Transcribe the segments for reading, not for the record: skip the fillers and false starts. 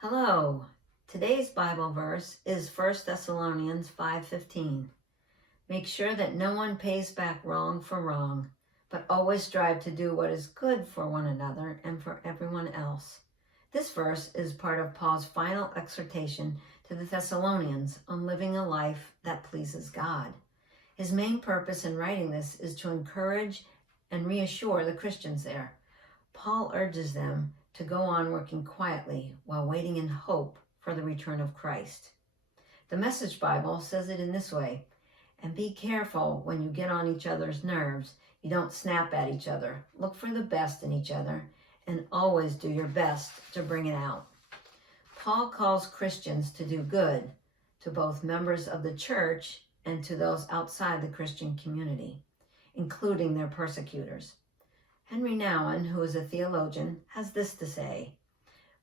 Hello. Today's Bible verse is 1 Thessalonians 5:15. Make sure that no one pays back wrong for wrong, but always strive to do what is good for one another and for everyone else. This verse is part of Paul's final exhortation to the Thessalonians on living a life that pleases God. His main purpose in writing this is to encourage and reassure the Christians there. Paul urges them to go on working quietly while waiting in hope for the return of Christ. The Message Bible says it in this way, and be careful when you get on each other's nerves. You don't snap at each other. Look for the best in each other and always do your best to bring it out. Paul calls Christians to do good to both members of the church and to those outside the Christian community, including their persecutors. Henry Nouwen, who is a theologian, has this to say: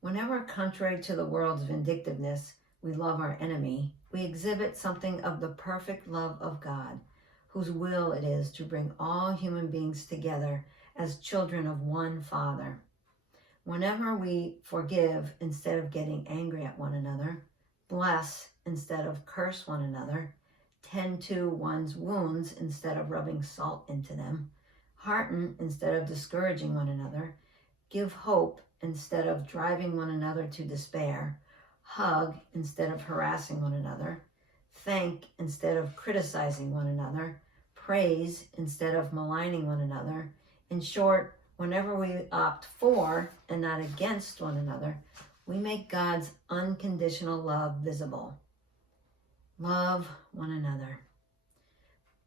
whenever, contrary to the world's vindictiveness, we love our enemy, we exhibit something of the perfect love of God, whose will it is to bring all human beings together as children of one Father. Whenever we forgive instead of getting angry at one another, bless instead of curse one another, tend to one's wounds instead of rubbing salt into them, hearten instead of discouraging one another, give hope instead of driving one another to despair, hug instead of harassing one another, thank instead of criticizing one another, praise instead of maligning one another. In short, whenever we opt for and not against one another, we make God's unconditional love visible. Love one another.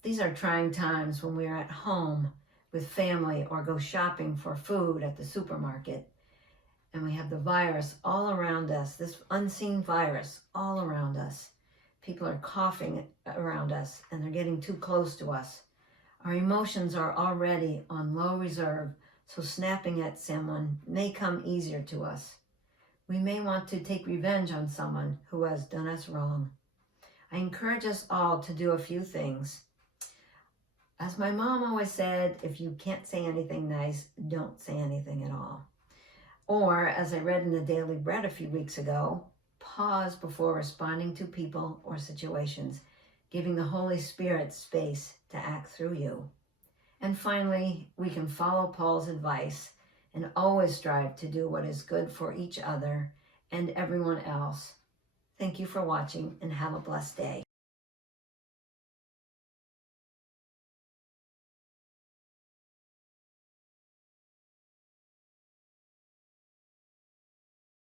These are trying times when we are at home with family or go shopping for food at the supermarket, and we have the virus all around us, this unseen virus all around us. People are coughing around us and they're getting too close to us. Our emotions are already on low reserve, so snapping at someone may come easier to us. We may want to take revenge on someone who has done us wrong. I encourage us all to do a few things. As my mom always said, if you can't say anything nice, don't say anything at all. Or, as I read in the Daily Bread a few weeks ago, pause before responding to people or situations, giving the Holy Spirit space to act through you. And finally, we can follow Paul's advice and always strive to do what is good for each other and everyone else. Thank you for watching and have a blessed day.